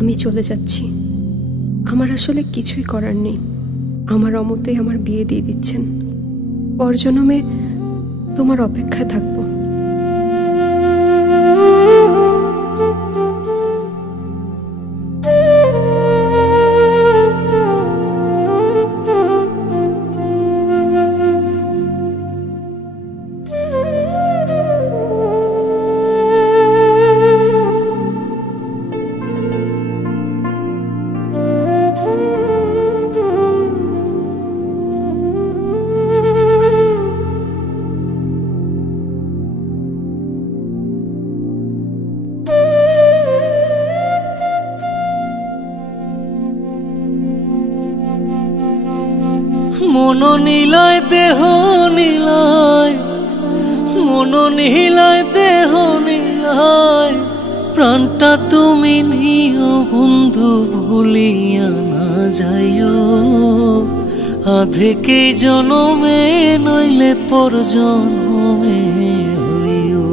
আমি চলে যাচ্ছি। আমার আসলে কিছুই করার নেই। আমার অমতেই আমার বিয়ে দিয়ে দিচ্ছেন। পরজন্মে তোমার অপেক্ষায় থাকবো। মন নীলায় দেহ নীলায়, মন নীলায় দেহ নীলায়, প্রাণটা তুমি নিও বন্ধু ভুলিয়া না যাইও। আধেকে জনমে নইলে পর জনমে হইও।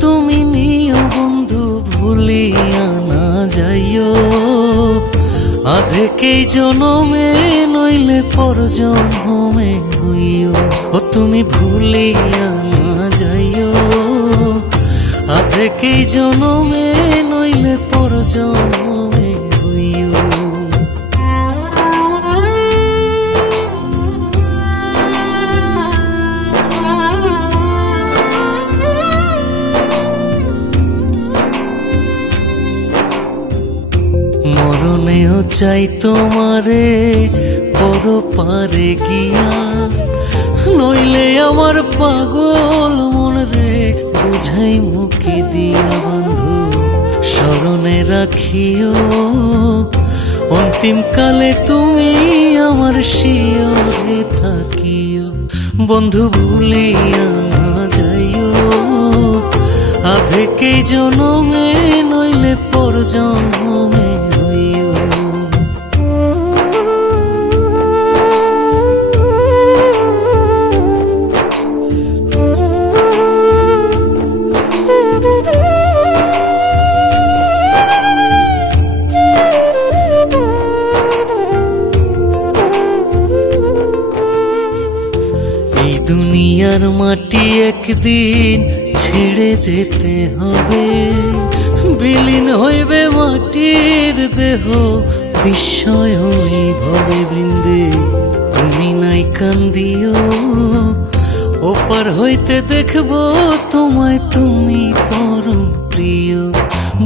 তুমি নিও বন্ধু ভুলিয়া না যাইও। আধেকেই জনমে নইলে পর জনমে হইও। ও তুমি ভুলিয়া না যাইও। আধেকেই জনমে নইলে পর জনমে হইও। মরণেও চাই তোমারে পর পারে গিয়া, নইলে আমার পাগল মন রে বুঝাই মুখে দিয়া। বন্ধু স্মরণে রাখিও অন্তিম কালে তুমি আমার শিয়রে থাকিও। বন্ধু ভুলিয়া না যাইও। আধেকেই জনমে নইলে পর জনমে হইও। এই দুনিয়ার মাটি একদিন ছেড়ে যেতে হবে। বিলীন হইবে মাটির দেহ বিস্ময় ভবে বৃন্দে। তুমি নাই কান্দিও, ওপার হইতে দেখবো তোমায় তুমি পরম প্রিয়।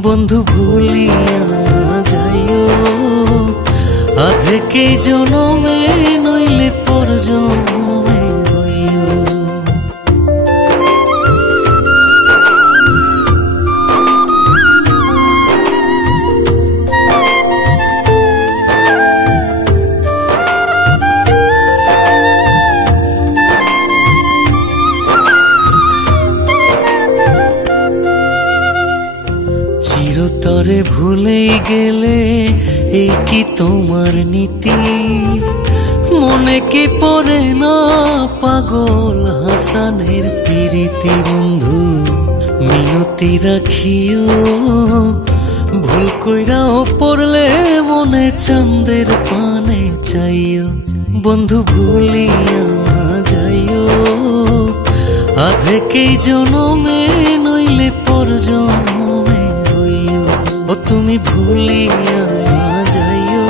বন্ধু ভুলিয়া না যাইও। আধেকেই জনমে নইলে পর জনমে হইও। চিরতরে ভুলেই গেলে এই কি তোমার নীতি? মনে কি পড়ে না পাগল হাসানের প্রীতি? বন্ধু মিনতি রাখিও, ভুল কইরাও পড়লে মনে চাঁদের পানে চাইও। বন্ধু ভুলিয়া না যাইও। আধেকেই জনমে নইলে পর জনমে হইও। ও তুমি ভুলিয়া না যাইও।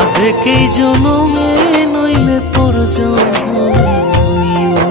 আধেকেই জনমে নইলে পর জনমে হইও।